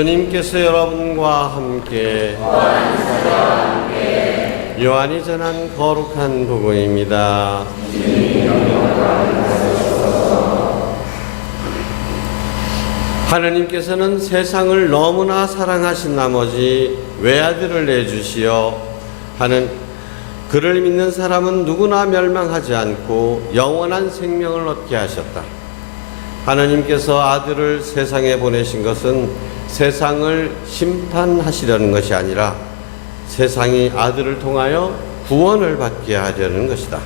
주님께서 여러분과 함께 요한이 전한 거룩한 복음입니다. 하느님께서는 세상을 너무나 사랑하신 나머지 외아들을 내주시어 그를 믿는 사람은 누구나 멸망하지 않고 영원한 생명을 얻게 하셨다. 하느님께서 아들을 세상에 보내신 것은 세상을 심판하시려는 것이 아니라 세상이 아들을 통하여 구원을 받게 하려는 것이다.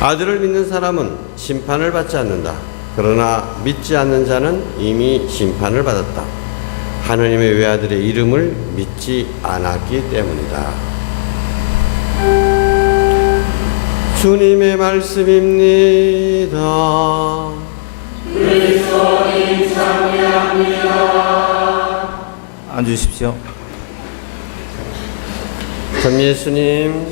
아들을 믿는 사람은 심판을 받지 않는다. 그러나 믿지 않는 자는 이미 심판을 받았다. 하느님의 외아들의 이름을 믿지 않았기 때문이다. 주님의 말씀입니다. 그리스도님 찬미합니다. 앉으십시오. 전 예수님,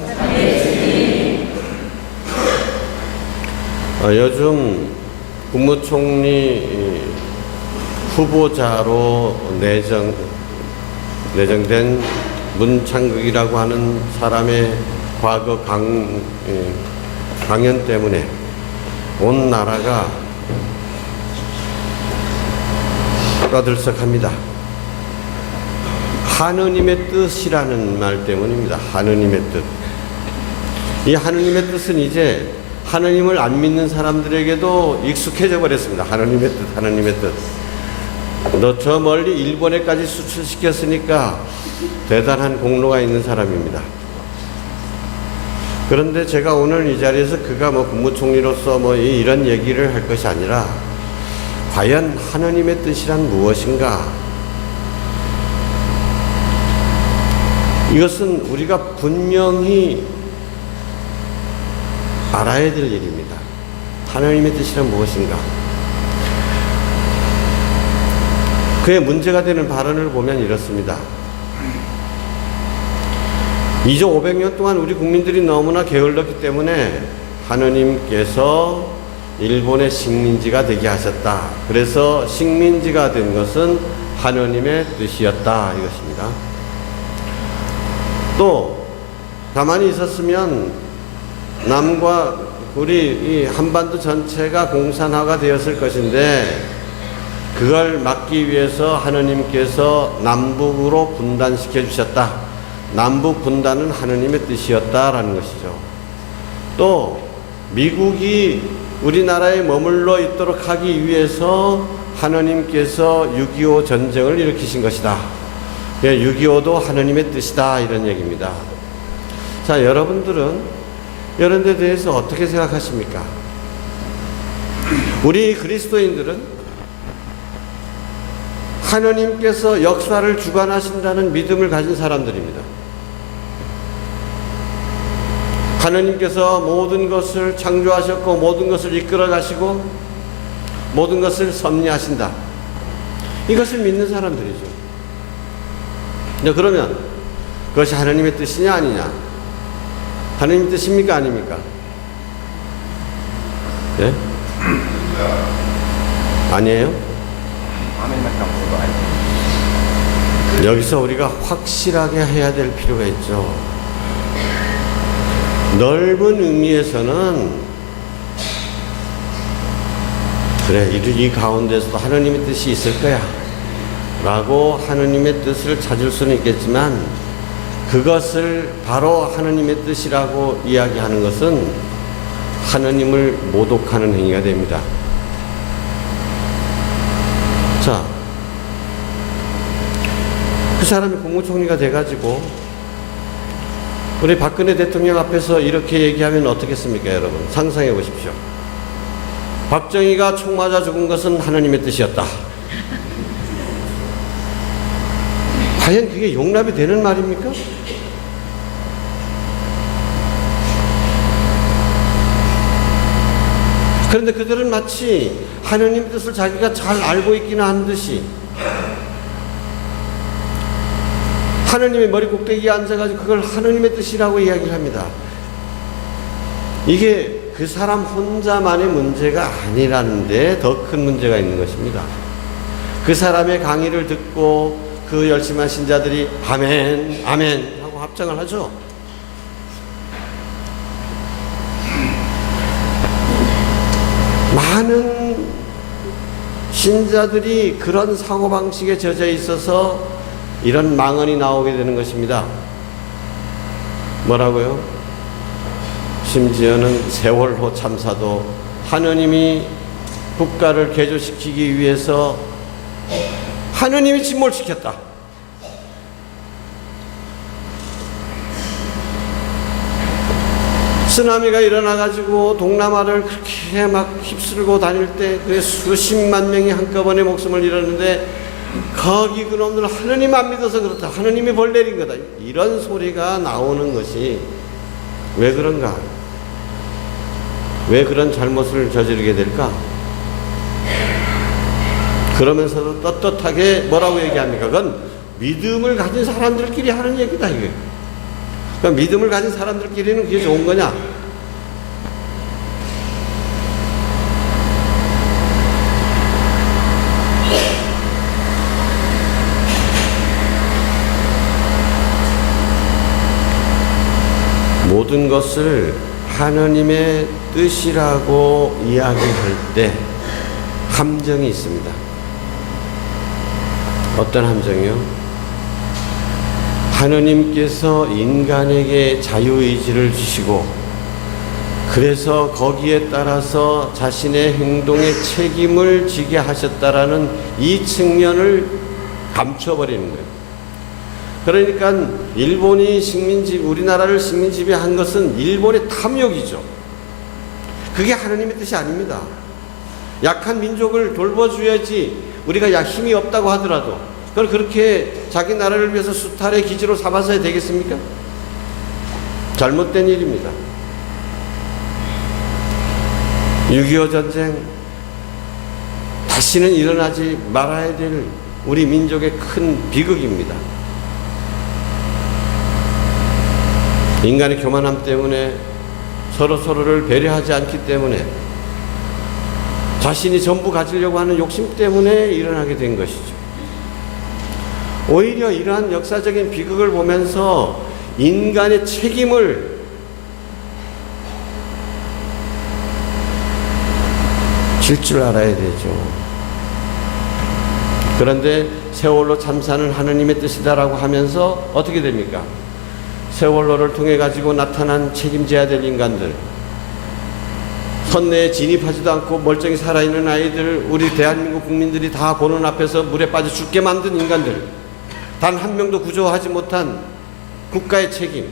요즘 국무총리 후보자로 내정된 문창극이라고 하는 사람의 과거 강연 때문에 온 나라가 떠들썩합니다. 하느님의 뜻이라는 말 때문입니다. 하느님의 뜻. 이 하느님의 뜻은 이제 하느님을 안 믿는 사람들에게도 익숙해져 버렸습니다. 하느님의 뜻, 하느님의 뜻. 너 저 멀리 일본에까지 수출시켰으니까 대단한 공로가 있는 사람입니다. 그런데 제가 오늘 이 자리에서 그가 국무총리로서 이런 얘기를 할 것이 아니라 과연 하느님의 뜻이란 무엇인가? 이것은 우리가 분명히 알아야 될 일입니다. 하느님의 뜻이란 무엇인가? 그의 문제가 되는 발언을 보면 이렇습니다. 2500년 동안 우리 국민들이 너무나 게을렀기 때문에 하느님께서 일본의 식민지가 되게 하셨다. 그래서 식민지가 된 것은 하느님의 뜻이었다. 이것입니다. 또 가만히 있었으면 남과 우리 이 한반도 전체가 공산화가 되었을 것인데 그걸 막기 위해서 하느님께서 남북으로 분단시켜 주셨다. 남북 분단은 하느님의 뜻이었다라는 것이죠. 또 미국이 우리나라에 머물러 있도록 하기 위해서 하느님께서 6.25 전쟁을 일으키신 것이다. 6.25도 하느님의 뜻이다. 이런 얘기입니다. 자, 여러분들은 이런 데 대해서 어떻게 생각하십니까? 우리 그리스도인들은 하느님께서 역사를 주관하신다는 믿음을 가진 사람들입니다. 하느님께서 모든 것을 창조하셨고 모든 것을 이끌어 가시고 모든 것을 섭리하신다. 이것을 믿는 사람들이죠. 그러면 그것이 하느님의 뜻이냐 아니냐? 하느님의 뜻입니까 아닙니까? 예? 아니에요? 여기서 우리가 확실하게 해야 될 필요가 있죠. 넓은 의미에서는 그래, 이 가운데서도 하느님의 뜻이 있을 거야 라고 하느님의 뜻을 찾을 수는 있겠지만 그것을 바로 하느님의 뜻이라고 이야기하는 것은 하느님을 모독하는 행위가 됩니다. 자, 그 사람이 국무총리가 돼가지고 우리 박근혜 대통령 앞에서 이렇게 얘기하면 어떻겠습니까, 여러분? 상상해 보십시오. 박정희가 총 맞아 죽은 것은 하느님의 뜻이었다. 과연 그게 용납이 되는 말입니까? 그런데 그들은 마치 하느님의 뜻을 자기가 잘 알고 있기는 한 듯이 하느님의 머리 꼭대기에 앉아가지고 그걸 하느님의 뜻이라고 이야기를 합니다. 이게 그 사람 혼자만의 문제가 아니라는데 더 큰 문제가 있는 것입니다. 그 사람의 강의를 듣고 그 열심한 신자들이 아멘, 아멘 하고 합장을 하죠. 많은 신자들이 그런 사고방식에 젖어 있어서 이런 망언이 나오게 되는 것입니다. 뭐라고요? 심지어는 세월호 참사도 하느님이 국가를 개조시키기 위해서 하느님이 침몰시켰다. 쓰나미가 일어나가지고 동남아를 그렇게 막 휩쓸고 다닐 때 그게 수십만 명이 한꺼번에 목숨을 잃었는데 거기 그놈들 하느님 안 믿어서 그렇다. 하느님이 벌 내린 거다. 이런 소리가 나오는 것이 왜 그런가? 왜 그런 잘못을 저지르게 될까? 그러면서도 떳떳하게 뭐라고 얘기합니까? 그건 믿음을 가진 사람들끼리 하는 얘기다, 이게. 그러니까 믿음을 가진 사람들끼리는 그게 좋은 거냐? 모든 것을 하느님의 뜻이라고 이야기할 때 함정이 있습니다. 어떤 함정이요? 하느님께서 인간에게 자유의지를 주시고 그래서 거기에 따라서 자신의 행동에 책임을 지게 하셨다라는 이 측면을 감춰버리는 거예요. 그러니까 일본이 우리나라를 식민지배한 것은 일본의 탐욕이죠. 그게 하느님의 뜻이 아닙니다. 약한 민족을 돌봐줘야지. 우리가 힘이 없다고 하더라도 그걸 그렇게 자기 나라를 위해서 수탈의 기지로 삼아서야 되겠습니까? 잘못된 일입니다. 6.25 전쟁 다시는 일어나지 말아야 될 우리 민족의 큰 비극입니다. 인간의 교만함 때문에 서로를 배려하지 않기 때문에 자신이 전부 가지려고 하는 욕심 때문에 일어나게 된 것이죠. 오히려 이러한 역사적인 비극을 보면서 인간의 책임을 질 줄 알아야 되죠. 그런데 세월호 참사는 하느님의 뜻이다라고 하면서 어떻게 됩니까? 세월호를 통해 가지고 나타난 책임져야 될 인간들, 선내에 진입하지도 않고 멀쩡히 살아있는 아이들, 우리 대한민국 국민들이 다 보는 앞에서 물에 빠져 죽게 만든 인간들, 단 한 명도 구조하지 못한 국가의 책임,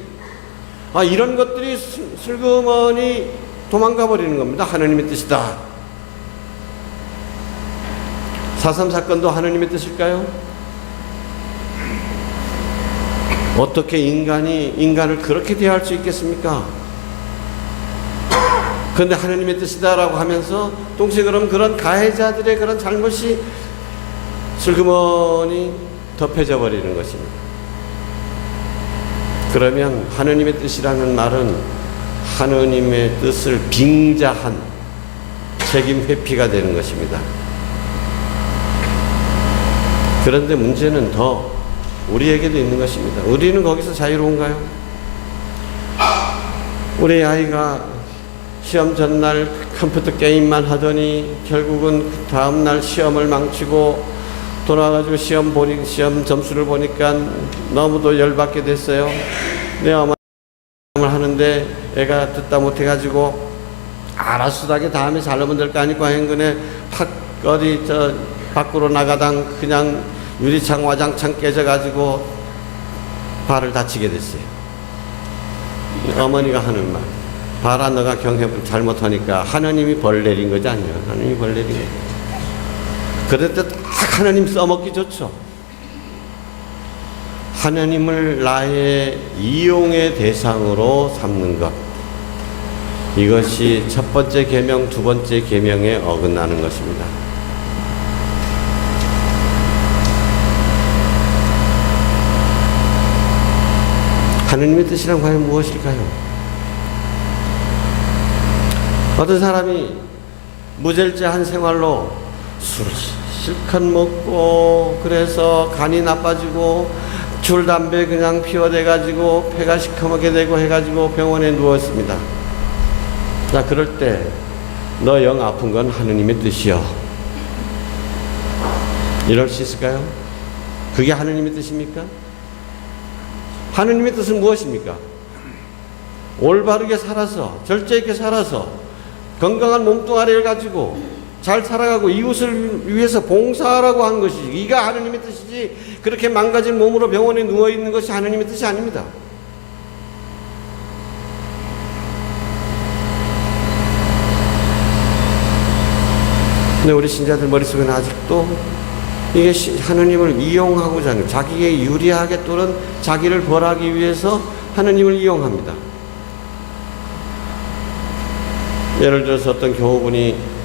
이런 것들이 슬그머니 도망가 버리는 겁니다. 하느님의 뜻이다. 4.3 사건도 하느님의 뜻일까요? 어떻게 인간을 그렇게 대할 수 있겠습니까? 그런데 하느님의 뜻이다라고 하면서 동시에 그런 가해자들의 그런 잘못이 슬그머니 덮여져 버리는 것입니다. 그러면 하느님의 뜻이라는 말은 하느님의 뜻을 빙자한 책임 회피가 되는 것입니다. 그런데 문제는 더 우리에게도 있는 것입니다. 우리는 거기서 자유로운가요? 우리 아이가 시험 전날 컴퓨터 게임만 하더니 결국은 그 다음날 시험을 망치고 돌아가지고 시험 점수를 보니까 너무도 열받게 됐어요. 내 어머니를 하는데 애가 듣다 못해가지고 알았수다게 다음에 잘하면 될 거 아니까 행근에 어디 밖으로 나가당 그냥 유리창 와장창 깨져가지고 발을 다치게 됐어요. 어머니가 하는 말, 봐라 너가 경협을 잘못하니까 하느님이 벌 내린 거지 아니에요. 하느님이 벌 내린 거예요. 그럴 때 딱 하느님 써먹기 좋죠. 하느님을 나의 이용의 대상으로 삼는 것, 이것이 첫 번째 계명, 두 번째 계명에 어긋나는 것입니다. 하느님의 뜻이란 과연 무엇일까요? 어떤 사람이 무절제한 생활로 술, 실컷 먹고 그래서 간이 나빠지고 줄 담배 그냥 피워대 가지고 폐가 시커멓게 되고 해가지고 병원에 누웠습니다. 자, 그럴 때 너 영 아픈 건 하느님의 뜻이요. 이럴 수 있을까요? 그게 하느님의 뜻입니까? 하느님의 뜻은 무엇입니까? 올바르게 살아서 절제 있게 살아서 건강한 몸뚱아리를 가지고 잘 살아가고 이웃을 위해서 봉사하라고 한 것이지, 이가 하느님의 뜻이지 그렇게 망가진 몸으로 병원에 누워있는 것이 하느님의 뜻이 아닙니다. 근데 우리 신자들 머릿속에는 아직도 이게 하느님을 이용하고자 하는, 자기에게 유리하게 또는 자기를 벌하기 위해서 하느님을 이용합니다. 예를 들어서 어떤 교우분이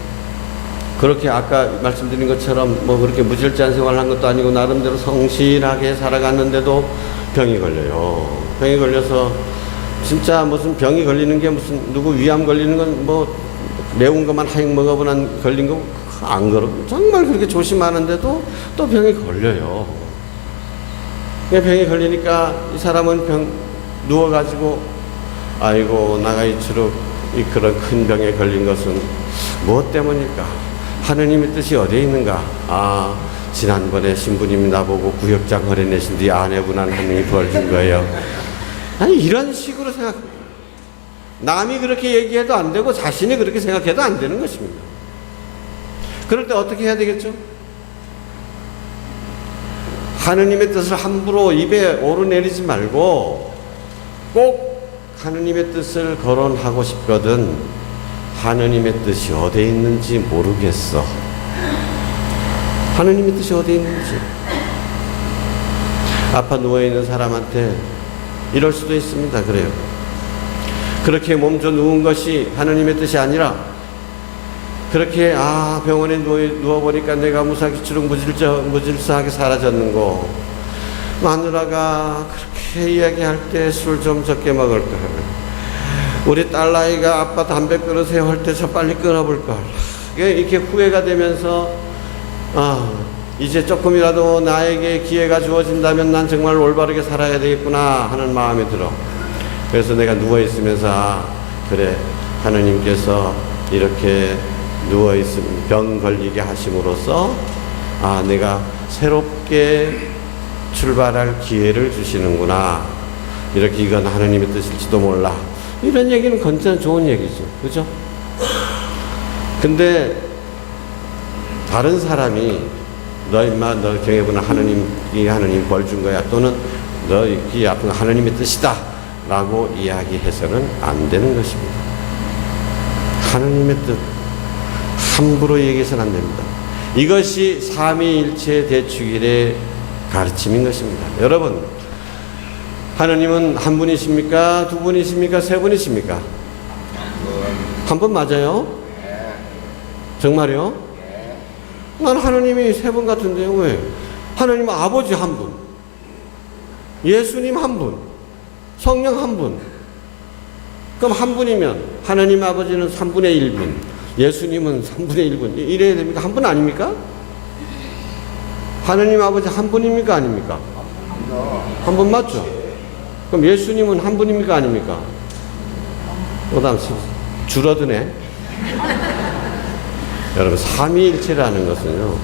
그렇게 아까 말씀드린 것처럼 뭐 그렇게 무질서한 생활을 한 것도 아니고 나름대로 성실하게 살아갔는데도 병이 걸려요. 병이 걸려서 진짜 무슨 병이 걸리는 게 무슨 누구 위암 걸리는 건 뭐 매운 것만 하익 먹어보면 걸린 거 안 걸어. 정말 그렇게 조심하는데도 또 병이 걸려요. 병이 걸리니까 이 사람은 누워가지고 아이고 나가 이처럼 이 그런 큰 병에 걸린 것은 무엇 때문일까? 하느님의 뜻이 어디에 있는가? 아, 지난번에 신부님이 나보고 구역장 허려내신 뒤 아내분한 하느님이 벌 준 거예요. 아니, 이런 식으로 남이 그렇게 얘기해도 안 되고 자신이 그렇게 생각해도 안 되는 것입니다. 그럴 때 어떻게 해야 되겠죠? 하느님의 뜻을 함부로 입에 오르내리지 말고 꼭 하느님의 뜻을 거론하고 싶거든. 하느님의 뜻이 어디에 있는지 모르겠어. 하느님의 뜻이 어디에 있는지. 아파 누워있는 사람한테 이럴 수도 있습니다. 그래요. 그렇게 몸져 누운 것이 하느님의 뜻이 아니라 그렇게 병원에 누워보니까 내가 무사기처럼 무질서하게 사라졌는고, 마누라가 그렇게 이야기할 때 술 좀 적게 먹을 걸, 우리 딸아이가 아빠 담배 끊으세요 할 때 저 빨리 끊어볼 걸, 이렇게 후회가 되면서 이제 조금이라도 나에게 기회가 주어진다면 난 정말 올바르게 살아야 되겠구나 하는 마음이 들어. 그래서 내가 누워있으면서 그래, 하느님께서 이렇게 누워있으면 병 걸리게 하심으로써 내가 새롭게 출발할 기회를 주시는구나, 이렇게 이건 하느님의 뜻일지도 몰라, 이런 얘기는 건전 좋은 얘기죠. 그죠? 근데 다른 사람이 너 임마 너 경해보는 하느님이 하느님 벌 준 거야, 또는 너 이 아픈 거 하느님의 뜻이다 라고 이야기해서는 안 되는 것입니다. 하느님의 뜻 함부로 얘기해서는 안 됩니다. 이것이 삼위일체 대축일의 가르침인 것입니다. 여러분, 하느님은 한 분이십니까? 두 분이십니까? 세 분이십니까? 한 분 맞아요? 정말요? 난 하느님이 세 분 같은데요. 왜? 하느님 아버지 한 분, 예수님 한 분, 성령 한 분. 그럼 한 분이면 하느님 아버지는 3분의 1분, 예수님은 3분의 1분, 이래야 됩니까? 한 분 아닙니까? 하느님 아버지 한 분입니까? 아닙니까? 한 분 맞죠? 그럼 예수님은 한 분입니까? 아닙니까? 그 다음 줄어드네. 여러분, 삼위일체라는 것은요,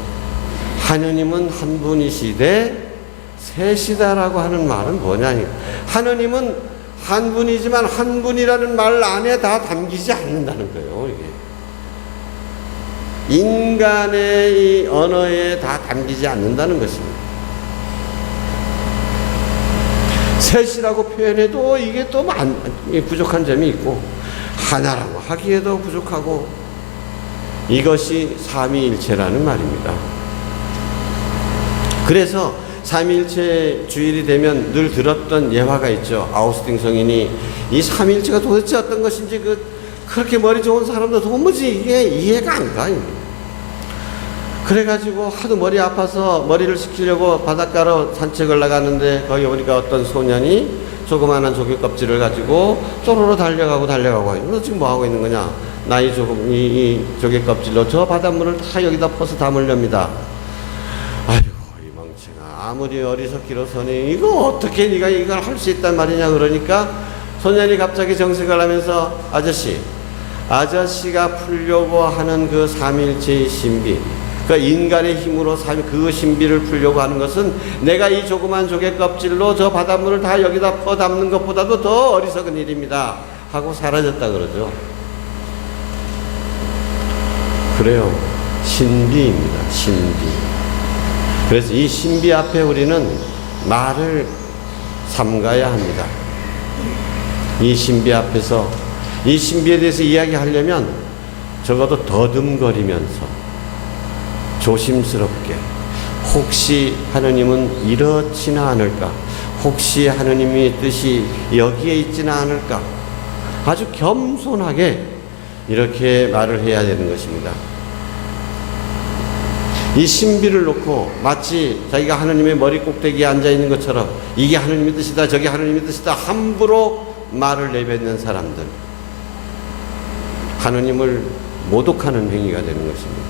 하느님은 한 분이시되 셋이다라고 하는 말은 뭐냐? 하느님은 한 분이지만 한 분이라는 말 안에 다 담기지 않는다는 거예요. 이게 인간의 이 언어에 다 담기지 않는다는 것입니다. 셋이라고 표현해도 이게 또 부족한 점이 있고, 하나라고 하기에도 부족하고, 이것이 삼위일체라는 말입니다. 그래서 삼위일체 주일이 되면 늘 들었던 예화가 있죠. 아우스팅 성인이 이 삼위일체가 도대체 어떤 것인지 그렇게 머리 좋은 사람도 도무지 이게 이해가 안 가요. 그래가지고 하도 머리 아파서 머리를 식히려고 바닷가로 산책을 나가는데 거기 보니까 어떤 소년이 조그마한 조개 껍질을 가지고 쪼로로 달려가고 너 지금 뭐 하고 있는 거냐? 나 이 조개 껍질로 저 바닷물을 다 여기다 퍼서 담으렵니다. 아무리 어리석기로서니 이거 어떻게 네가 이걸 할 수 있단 말이냐 그러니까 소년이 갑자기 정색을 하면서 아저씨가 풀려고 하는 그 삼위일체의 신비, 그 인간의 힘으로 그 신비를 풀려고 하는 것은 내가 이 조그만 조개 껍질로 저 바닷물을 다 여기다 퍼담는 것보다도 더 어리석은 일입니다 하고 사라졌다 그러죠. 그래요. 신비입니다. 신비. 그래서 이 신비 앞에 우리는 말을 삼가야 합니다. 이 신비 앞에서 이 신비에 대해서 이야기하려면 적어도 더듬거리면서 조심스럽게 혹시 하느님은 이렇지는 않을까? 혹시 하느님의 뜻이 여기에 있지는 않을까? 아주 겸손하게 이렇게 말을 해야 되는 것입니다. 이 신비를 놓고 마치 자기가 하느님의 머리 꼭대기에 앉아 있는 것처럼 이게 하느님의 뜻이다, 저게 하느님의 뜻이다 함부로 말을 내뱉는 사람들, 하느님을 모독하는 행위가 되는 것입니다.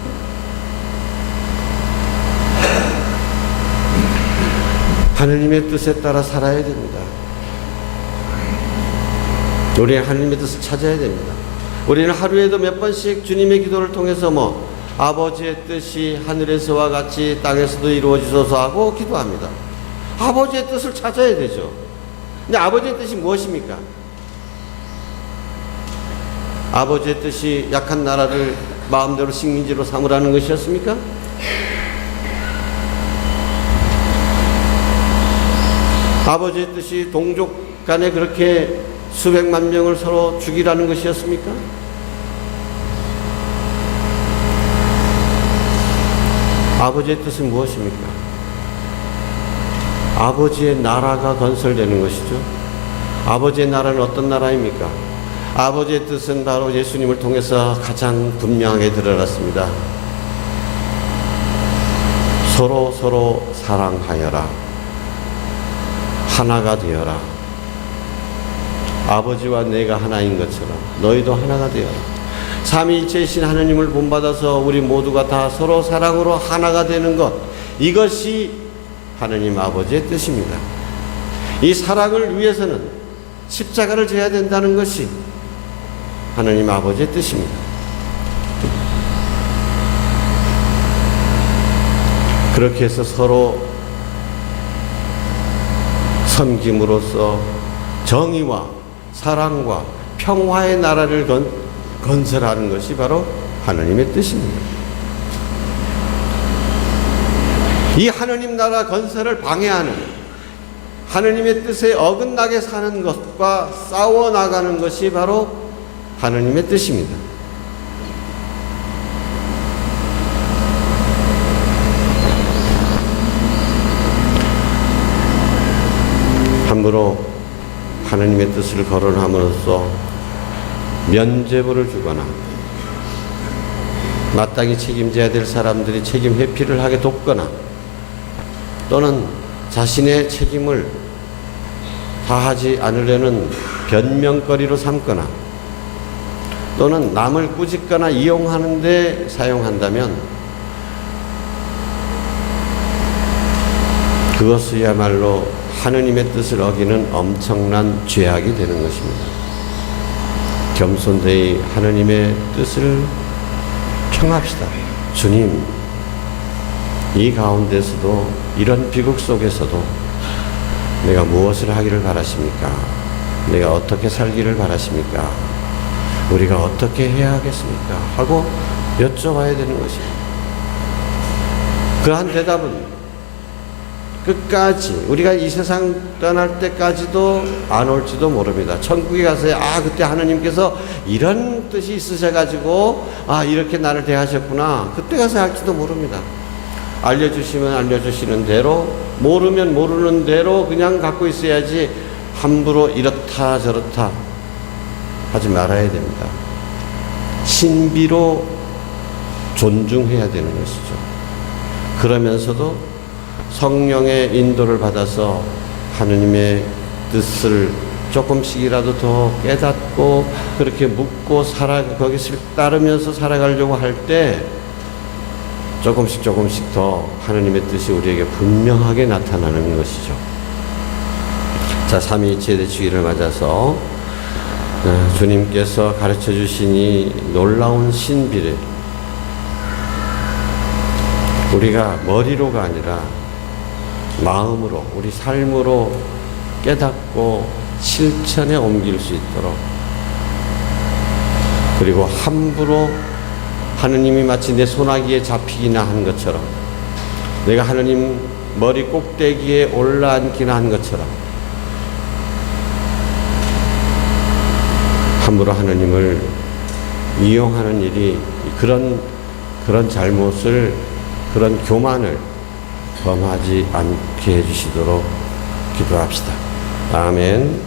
하느님의 뜻에 따라 살아야 됩니다. 우리는 하느님의 뜻을 찾아야 됩니다. 우리는 하루에도 몇 번씩 주님의 기도를 통해서 아버지의 뜻이 하늘에서와 같이 땅에서도 이루어지소서 하고 기도합니다. 아버지의 뜻을 찾아야 되죠. 근데 아버지의 뜻이 무엇입니까? 아버지의 뜻이 약한 나라를 마음대로 식민지로 삼으라는 것이었습니까? 아버지의 뜻이 동족 간에 그렇게 수백만 명을 서로 죽이라는 것이었습니까? 아버지의 뜻은 무엇입니까? 아버지의 나라가 건설되는 것이죠. 아버지의 나라는 어떤 나라입니까? 아버지의 뜻은 바로 예수님을 통해서 가장 분명하게 드러났습니다. 서로 사랑하여라. 하나가 되어라. 아버지와 내가 하나인 것처럼 너희도 하나가 되어라. 삼위일체이신 하느님을 본받아서 우리 모두가 다 서로 사랑으로 하나가 되는 것, 이것이 하느님 아버지의 뜻입니다. 이 사랑을 위해서는 십자가를 져야 된다는 것이 하느님 아버지의 뜻입니다. 그렇게 해서 서로 섬김으로써 정의와 사랑과 평화의 나라를 건설하는 것이 바로 하느님의 뜻입니다. 이 하느님 나라 건설을 방해하는, 하느님의 뜻에 어긋나게 사는 것과 싸워나가는 것이 바로 하느님의 뜻입니다. 함부로 하느님의 뜻을 거론함으로써 면죄부를 주거나 마땅히 책임져야 될 사람들이 책임 회피를 하게 돕거나 또는 자신의 책임을 다하지 않으려는 변명거리로 삼거나 또는 남을 꾸짖거나 이용하는 데 사용한다면 그것이야말로 하느님의 뜻을 어기는 엄청난 죄악이 되는 것입니다. 겸손되이 하느님의 뜻을 평합시다. 주님, 이 가운데서도 이런 비극 속에서도 내가 무엇을 하기를 바라십니까? 내가 어떻게 살기를 바라십니까? 우리가 어떻게 해야 하겠습니까? 하고 여쭤봐야 되는 것입니다. 그한 대답은 끝까지 우리가 이 세상 떠날 때까지도 안 올지도 모릅니다. 천국에 가서 그때 하느님께서 이런 뜻이 있으셔가지고 이렇게 나를 대하셨구나, 그때 가서 할지도 모릅니다. 알려주시면 알려주시는 대로, 모르면 모르는 대로 그냥 갖고 있어야지 함부로 이렇다 저렇다 하지 말아야 됩니다. 신비로 존중해야 되는 것이죠. 그러면서도 성령의 인도를 받아서 하느님의 뜻을 조금씩이라도 더 깨닫고 그렇게 묻고 거기서 따르면서 살아가려고 할 때 조금씩 더 하느님의 뜻이 우리에게 분명하게 나타나는 것이죠. 자, 삼위일체 주기를 맞아서 주님께서 가르쳐 주신 이 놀라운 신비를 우리가 머리로가 아니라 마음으로, 우리 삶으로 깨닫고 실천에 옮길 수 있도록, 그리고 함부로 하느님이 마치 내 손아귀에 잡히기나 한 것처럼, 내가 하느님 머리 꼭대기에 올라앉기나 한 것처럼 함부로 하느님을 이용하는 일이, 그런 잘못을, 그런 교만을 범하지 않게 해주시도록 기도합시다. 아멘.